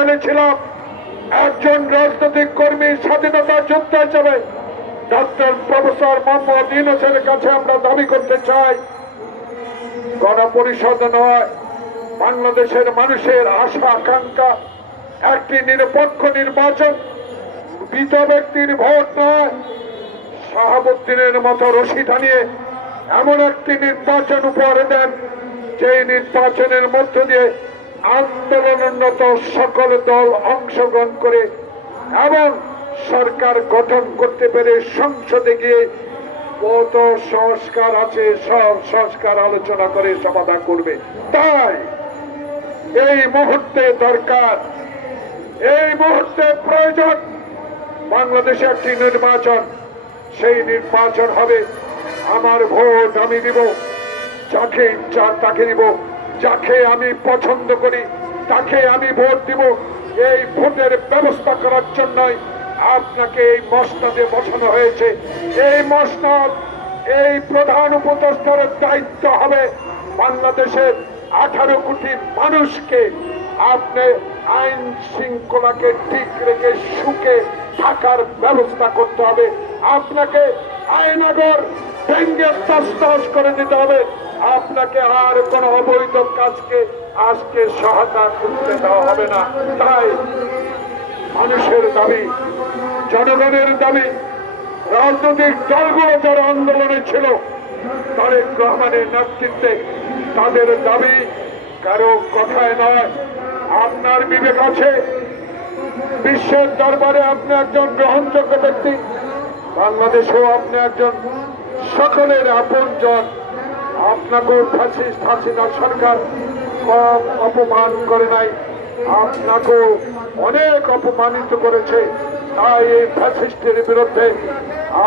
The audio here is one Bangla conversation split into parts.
জেলে ছিলাম একজন রাজনৈতিক কর্মী স্বাধীনতা যোদ্ধা হিসেবে ডক্টর প্রফেসর মোহাম্মদ ইউনুসের কাছে আমরা দাবি করতে চাই, গণপরিষদ নয়, বাংলাদেশের মানুষের আশা, আকাঙ্ক্ষা, একটি নিরপেক্ষ নির্বাচন, মৃত ব্যক্তির ভোট নয়, শাহাবুদ্দিনের মতো রশি টানিয়ে এমন একটি নির্বাচন উপহার দেন যে নির্বাচনের মধ্য দিয়ে আন্দোলনোন্নত সকল দল অংশগ্রহণ করে এবং সরকার গঠন করতে পেরে সংসদে গিয়ে কত সংস্কার আছে, সব সংস্কার আলোচনা করে সমাধান করবে। তাই এই মুহূর্তে দরকার, এই মুহূর্তে প্রয়োজন বাংলাদেশে একটি নির্বাচন। সেই নির্বাচন হবে, আমার ভোট আমি দিব যাকে ইচ্ছা তাকে দিব যাকে আমি পছন্দ করি, তাকে আমি ভোট দিব। এই ভোটের ব্যবস্থা করার জন্যই আপনাকে এই মসনাদে বসানো হয়েছে। এই মসনদ, এই প্রধান উপদেষ্টার দায়িত্ব হবে বাংলাদেশের আঠারো কোটি মানুষকে আপনি আইন শৃঙ্খলাকে ঠিক রেখে সুখে থাকার ব্যবস্থা করতে হবে। আপনাকে আইনাগর ভেঙ্গে তস্তস করে দিতে হবে। আপনাকে আর কোন অবৈধ কাজকে, আজকে সহায়তা করতে দেওয়া হবে না। তাই মানুষের দাবি, জনগণের দাবি, রাজনৈতিক দলগুলো যারা আন্দোলনে ছিল, তারেক রহমানের নেতৃত্বে তাদের দাবি কারও কথায় নয়। আপনার বিবেক আছে। বিশ্বের দরবারে আপনি একজন গ্রহণযোগ্য ব্যক্তি। বাংলাদেশেও আপনি একজন সকলের আপনজন। আপনাকেও ফ্যাসিস্ট হাসিনা সরকার কম অপমান করে নাই। আপনাকেও অনেক অপমানিত করেছে। তাই এই ফ্যাসিস্টের বিরুদ্ধে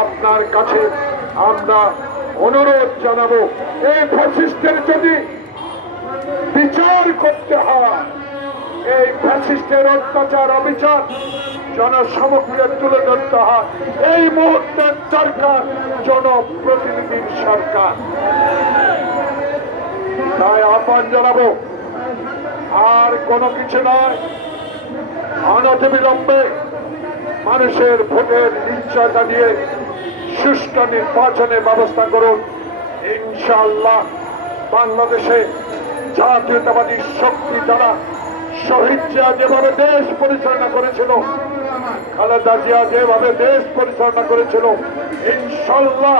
আপনার কাছে আমরা অনুরোধ জানাব, এই ফ্যাসিস্টের যদি বিচার করতে হয়, এই ফ্যাসিস্টের অত্যাচার, অবিচার জনসমক্ষে তুলে ধরতে হয়। এই মুহূর্তের সরকার, জনপ্রতিনিধির সরকার। তাই আহ্বান জানাব, আর কোনো কিছু নয়। অনতিবিলম্বে মানুষের ভোটের নিশ্চয়তা নিয়ে সুষ্ঠু নির্বাচনের ব্যবস্থা করুন। ইনশাআল্লাহ বাংলাদেশে জাতীয়তাবাদী শক্তি যারা শহীদ যেভাবে দেশ পরিচালনা করেছিল খালেদা জিয়া যেভাবে দেশ পরিচালনা করেছিল ইনশাল্লাহ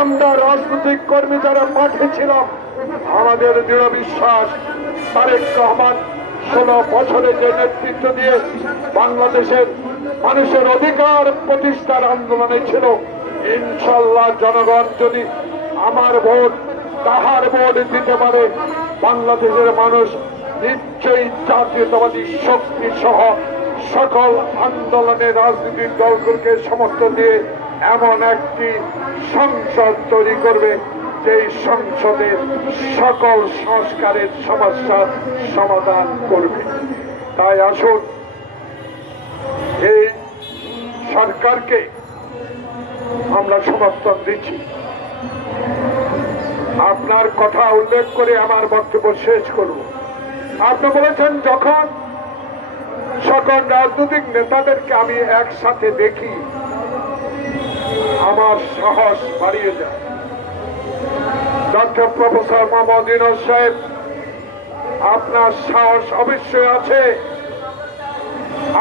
আমরা রাজনৈতিক কর্মী যারা মাঠে ছিলাম আমাদের দৃঢ় বিশ্বাস, তারেক রহমান ষোলো বছরে যে নেতৃত্ব দিয়ে বাংলাদেশের মানুষের অধিকার প্রতিষ্ঠার আন্দোলনে ছিল ইনশাল্লাহ জনগণ যদি আমার ভোট তাহার ভোট দিতে পারে, বাংলাদেশের মানুষ নিশ্চয়ই জাতীয়তাবাদী শক্তি সহ সকল আন্দোলনে রাজনৈতিক দলগুলোকে সমর্থন দিয়ে এমন একটি সংসদ তৈরি করবে, যেই সংসদে সকল সংস্কারের সমস্যার সমাধান করবে। তাই আসুন, এই সরকারকে আমরা সমর্থন দিচ্ছি। আপনার কথা উল্লেখ করে আমার বক্তব্য শেষ করব। আপনি বলেছেন, যখন সকল রাজনৈতিক নেতাদেরকে আমি একসাথে দেখি। আমার সাহস বাড়িয়ে যায় ডক্টর প্রফেসর মোহাম্মদ ইউনুস সাহেব, আপনার সাহস অবশ্যই আছে।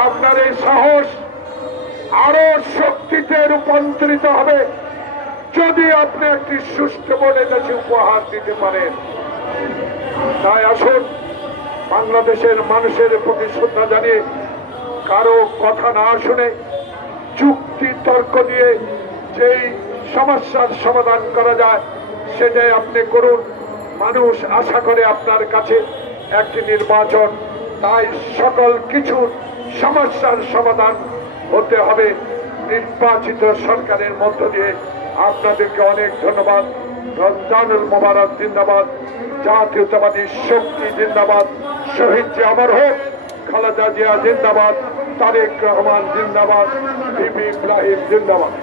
আপনার এই সাহস আরও শক্তিতে রূপান্তরিত হবে। যদি আপনি একটি সুষ্ঠু বলে দেশে উপহার দিতে পারেন। তাই আসুন। বাংলাদেশের মানুষের প্রতি শ্রদ্ধা জানিয়ে কারও কথা না শুনে চুক্তি তর্ক দিয়ে যেই সমস্যার সমাধান করা যায়, সেটাই আপনি করুন। মানুষ আশা করে আপনার কাছে একটি নির্বাচন। তাই সকল কিছু সমস্যার সমাধান হতে হবে। নির্বাচিত সরকারের মধ্য দিয়ে আপনাদেরকে অনেক ধন্যবাদ। রমজানুল মোবারক জিন্দাবাদ। জাতীয়তাবাদী শক্তি জিন্দাবাদ। শহীদ যে আমার হোক খালেদা জিয়া জিন্দাবাদ তারেক রহমান জিন্দাবাদ বিবি ইব্রাহিম জিন্দাবাদ।